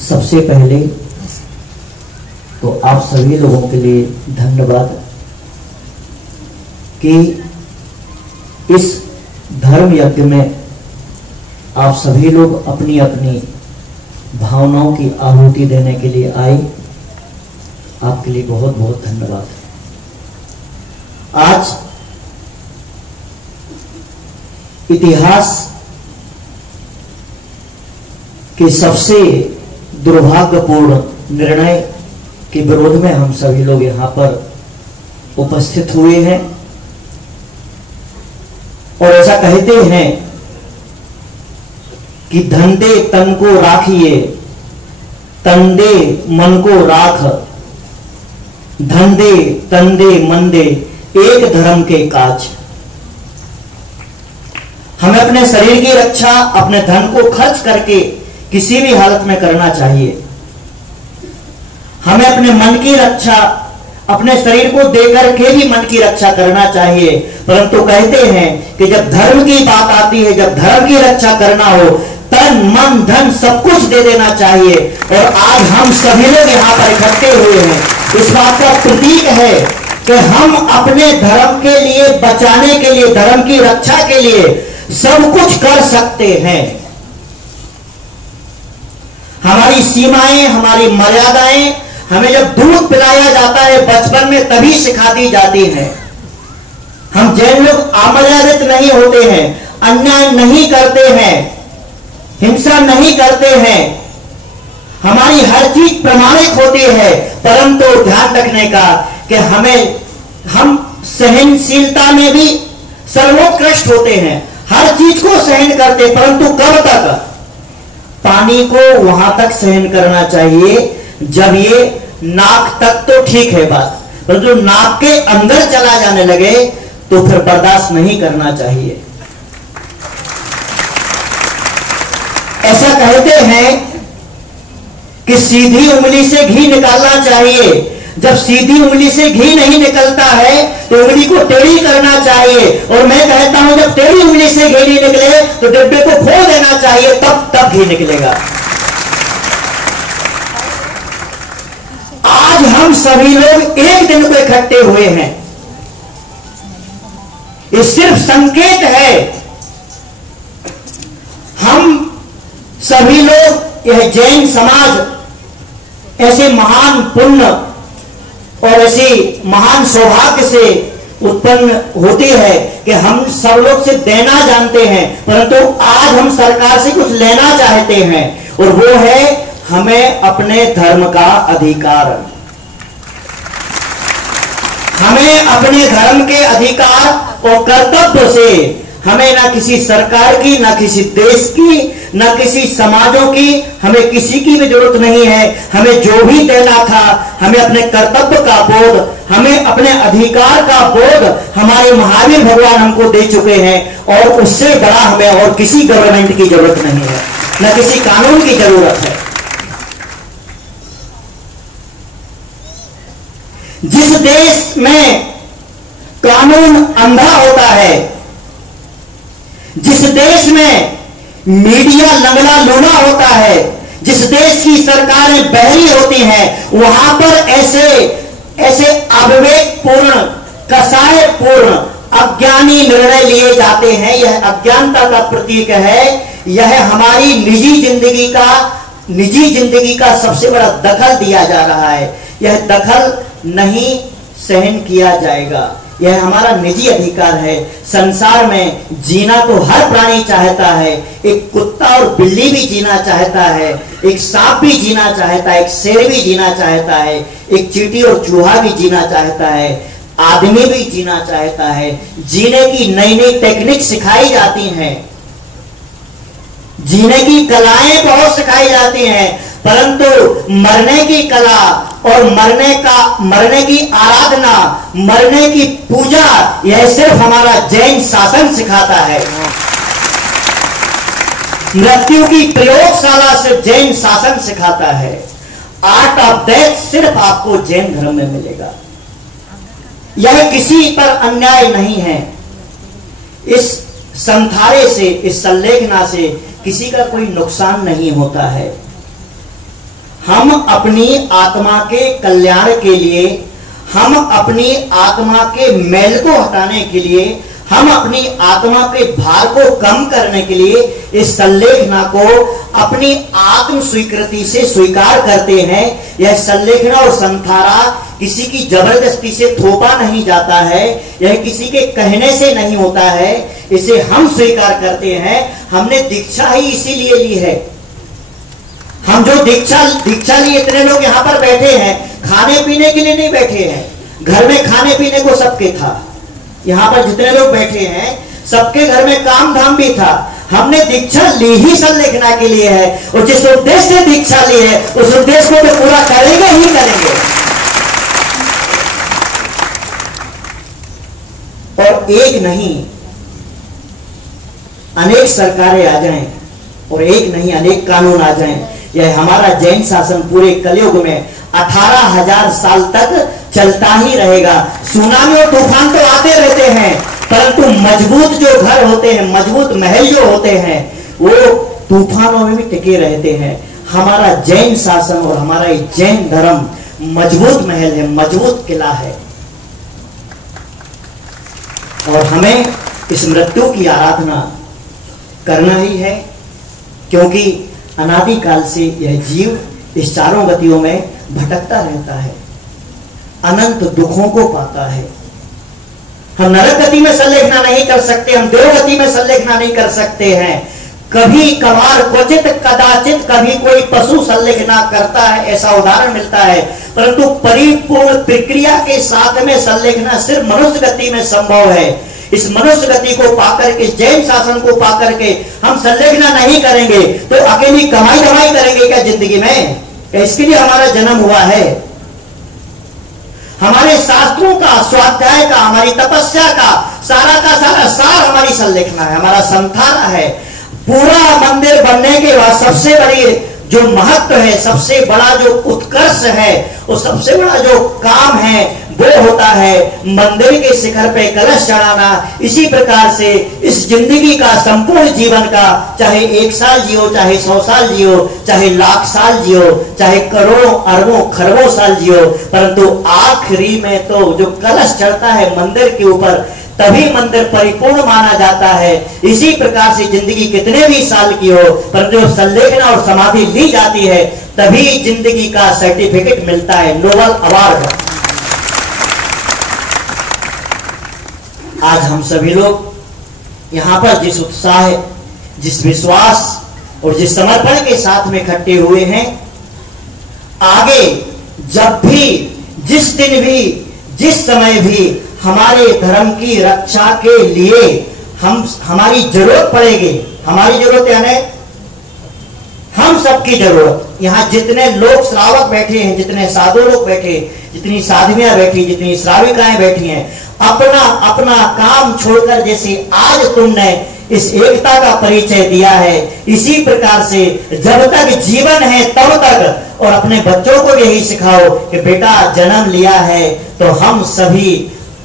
सबसे पहले तो आप सभी लोगों के लिए धन्यवाद कि इस धर्म यज्ञ में आप सभी लोग अपनी अपनी भावनाओं की आहुति देने के लिए आए। आपके लिए बहुत बहुत धन्यवाद। आज इतिहास के सबसे दुर्भाग्यपूर्ण निर्णय के विरोध में हम सभी लोग यहां पर उपस्थित हुए हैं और ऐसा कहते हैं कि धंधे तन को राखिए, तंदे मन को राख, धंधे तंदे मंदे एक धर्म के काज। हमें अपने शरीर की रक्षा अपने धन को खर्च करके किसी भी हालत में करना चाहिए। हमें अपने मन की रक्षा अपने शरीर को देकर के भी मन की रक्षा करना चाहिए, परंतु कहते हैं कि जब धर्म की बात आती है, जब धर्म की रक्षा करना हो, तन मन धन सब कुछ दे देना चाहिए। और आज हम सभी लोग यहां पर इकट्ठे हुए हैं, इस बात का प्रतीक है कि हम अपने धर्म के लिए बचाने के लिए, धर्म की रक्षा के लिए सब कुछ कर सकते हैं। हमारी सीमाएं, हमारी मर्यादाएं हमें जब दूध पिलाया जाता है बचपन में तभी सिखा दी जाती है। हम जैन लोग अमर्यादित नहीं होते हैं, अन्याय नहीं करते हैं, हिंसा नहीं करते हैं, हमारी हर चीज प्रामाणिक होती है। परंतु ध्यान रखने का कि हम सहनशीलता में भी सर्वोत्कृष्ट होते हैं, हर चीज को सहन करते, परंतु कब तक? पानी को वहां तक सहन करना चाहिए जब ये नाक तक तो ठीक है बात, परंतु नाक के अंदर चला जाने लगे तो फिर बर्दाश्त नहीं करना चाहिए। ऐसा कहते हैं कि सीधी उंगली से घी निकालना चाहिए। जब सीधी उंगली से घी नहीं निकलता है तो उंगली को टेढ़ी करना चाहिए। और मैं कहता हूं जब टेढ़ी उंगली से घी नहीं निकले तो डिब्बे को खोल देना चाहिए, तब घी निकलेगा। आज हम सभी लोग एक दिन को इकट्ठे हुए हैं, ये सिर्फ संकेत है। हम सभी लोग, यह जैन समाज ऐसे महान पुण्य और ऐसी महान सौभाग्य से उत्पन्न होती है कि हम सब लोग से देना जानते हैं, परंतु आज हम सरकार से कुछ लेना चाहते हैं, और वो है हमें अपने धर्म का अधिकार। हमें अपने धर्म के अधिकार और कर्तव्य से हमें ना किसी सरकार की, ना किसी देश की, ना किसी समाजों की, हमें किसी की भी जरूरत नहीं है। हमें जो भी देना था, हमें अपने कर्तव्य का बोध, हमें अपने अधिकार का बोध हमारे महावीर भगवान हमको दे चुके हैं, और उससे बड़ा हमें और किसी गवर्नमेंट की जरूरत नहीं है, ना किसी कानून की जरूरत है। जिस देश में कानून अंधा होता है, जिस देश में मीडिया लंगड़ा लूना होता है, जिस देश की सरकारें बहरी होती हैं, वहां पर ऐसे अविवेकपूर्ण, कसायपूर्ण, अज्ञानी निर्णय लिए जाते हैं। यह अज्ञानता का प्रतीक है। यह हमारी निजी जिंदगी का सबसे बड़ा दखल दिया जा रहा है। यह दखल नहीं सहन किया जाएगा। यह हमारा निजी अधिकार है। संसार में जीना तो हर प्राणी चाहता है। एक कुत्ता और बिल्ली भी जीना चाहता है, एक सांप भी जीना चाहता है, एक शेर भी जीना चाहता है, एक चींटी और चूहा भी जीना चाहता है, आदमी भी जीना चाहता है। जीने की नई नई टेक्निक सिखाई जाती हैं, जीने की कलाएं बहुत सिखाई जाती हैं, परंतु मरने की कला और मरने की आराधना, मरने की पूजा, यह सिर्फ हमारा जैन शासन सिखाता है। मृत्यु की प्रयोगशाला से जैन शासन सिखाता है। आर्ट ऑफ डेथ सिर्फ आपको जैन धर्म में मिलेगा। यह किसी पर अन्याय नहीं है। इस संथारे से, इस संलेखना से किसी का कोई नुकसान नहीं होता है। हम अपनी आत्मा के कल्याण के लिए, हम अपनी आत्मा के मैल को हटाने के लिए, हम अपनी आत्मा के भार को कम करने के लिए इस संलेखना को अपनी आत्म स्वीकृति से स्वीकार करते हैं। यह संलेखना और संथारा किसी की जबरदस्ती से थोपा नहीं जाता है, यह किसी के कहने से नहीं होता है, इसे हम स्वीकार करते हैं। हमने दीक्षा ही इसीलिए ली है। हम जो दीक्षा लिए, इतने लोग यहाँ पर बैठे हैं, खाने पीने के लिए नहीं बैठे हैं। घर में खाने पीने को सबके था, यहाँ पर जितने लोग बैठे हैं सबके घर में काम धाम भी था। हमने दीक्षा ली ही संलेखना के लिए है, और जिस उद्देश्य से दीक्षा ली है उस उद्देश्य को तो पूरा करेंगे ही करेंगे। और एक नहीं अनेक सरकारें आ जाएं, और एक नहीं अनेक कानून आ जाएं, यह हमारा जैन शासन पूरे कलयुग में 18,000 साल तक चलता ही रहेगा। सुनामी और तूफान तो आते रहते हैं, परंतु मजबूत जो घर होते हैं, मजबूत महल जो होते हैं, वो तूफानों में भी टिके रहते हैं। हमारा जैन शासन और हमारा जैन धर्म मजबूत महल है, मजबूत किला है। और हमें इस मृत्यु की आराधना करना ही है, क्योंकि अनादिकाल से यह जीव इस चारों गतियों में भटकता रहता है, अनंत दुखों को पाता है। हम नरक गति में संलेखना नहीं कर सकते, हम देव गति में संलेखना नहीं कर सकते हैं। कभी कभार क्वचित कदाचित कभी कोई पशु संलेखना करता है, ऐसा उदाहरण मिलता है, परंतु परिपूर्ण प्रक्रिया के साथ में संलेखना सिर्फ मनुष्य गति में संभव है। इस मनुष्य गति को पाकर के, जैन शासन को पाकर के हम संलेखना नहीं करेंगे तो अकेली कमाई दमाई करेंगे क्या जिंदगी में? इसके लिए हमारा जन्म हुआ है। हमारे शास्त्रों का, स्वाध्याय का, हमारी तपस्या का सारा सार हमारी संलेखना है, हमारा संथारा है। पूरा मंदिर बनने के बाद सबसे बड़ी जो महत्व है, सबसे बड़ा जो उत्कर्ष है, और सबसे बड़ा जो काम है वो होता है मंदिर के शिखर पे कलश चढ़ाना। इसी प्रकार से इस जिंदगी का, संपूर्ण जीवन का, चाहे 1 साल जियो, चाहे 100 साल जियो, चाहे लाख साल जियो, चाहे करोड़ों अरबों खरबों साल जियो, परंतु आखिरी में तो जो कलश चढ़ता है मंदिर के ऊपर, तभी मंदिर परिपूर्ण माना जाता है। इसी प्रकार से जिंदगी कितने भी साल की हो, परंतु जब संलेखना और समाधि ली जाती है तभी जिंदगी का सर्टिफिकेट मिलता है, नोबल अवार्ड। आज हम सभी लोग यहाँ पर जिस उत्साह, जिस विश्वास और जिस समर्पण के साथ में इकट्ठे हुए हैं, आगे जब भी, जिस दिन भी, जिस समय भी हमारे धर्म की रक्षा के लिए हमारी जरूरत पड़ेगी, हमारी जरूरत यानी हम सबकी जरूरत, यहाँ जितने लोग श्रावक बैठे हैं, जितने साधु लोग बैठे, जितनी साधवियां बैठी, जितनी श्राविकाएं बैठी हैं, अपना अपना काम छोड़कर जैसे आज तुमने इस एकता का परिचय दिया है, इसी प्रकार से जब तक जीवन है तब तक, और अपने बच्चों को यही सिखाओ कि बेटा जन्म लिया है तो हम सभी,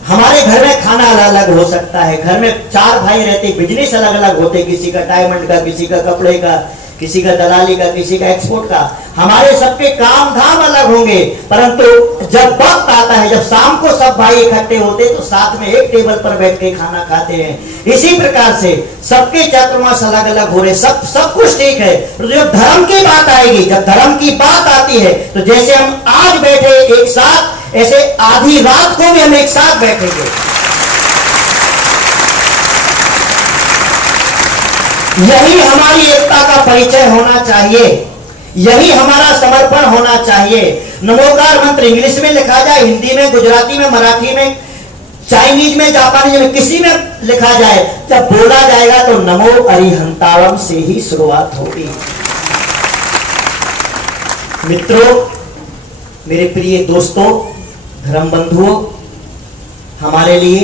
हमारे घर में खाना अलग अलग हो सकता है, घर में 4 भाई रहते, बिजनेस अलग अलग होते, किसी का डायमंड का, किसी का कपड़े का, किसी का दलाली का, किसी का एक्सपोर्ट का, हमारे सबके काम धाम अलग होंगे, परंतु जब वक्त आता है, जब शाम को सब भाई इकट्ठे होते तो साथ में एक टेबल पर बैठ के खाना खाते हैं। इसी प्रकार से सबके चातुर्मास अलग अलग हो रहे, सब कुछ ठीक है, तो जब धर्म की बात आएगी, जब धर्म की बात आती है, तो जैसे हम आज बैठे एक साथ, ऐसे आधी रात को भी हम एक साथ बैठेंगे। यही हमारी एकता का परिचय होना चाहिए, यही हमारा समर्पण होना चाहिए। नमोकार मंत्र इंग्लिश में लिखा जाए, हिंदी में, गुजराती में, मराठी में, चाइनीज में, जापानीज में, किसी में लिखा जाए, जब बोला जाएगा तो नमो अरिहंतावम से ही शुरुआत होगी। मित्रों, मेरे प्रिय दोस्तों, धर्म बंधुओं, हमारे लिए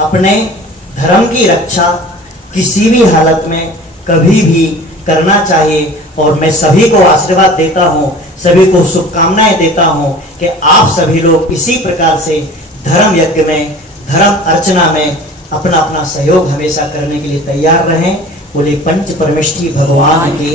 अपने धर्म की रक्षा किसी भी हालत में कभी भी करना चाहिए, और मैं सभी को आशीर्वाद देता हूं, सभी को शुभकामनाएं देता हूं कि आप सभी लोग इसी प्रकार से धर्म यज्ञ में, धर्म अर्चना में अपना अपना सहयोग हमेशा करने के लिए तैयार रहें। बोले पंच परमेष्ठी भगवान की।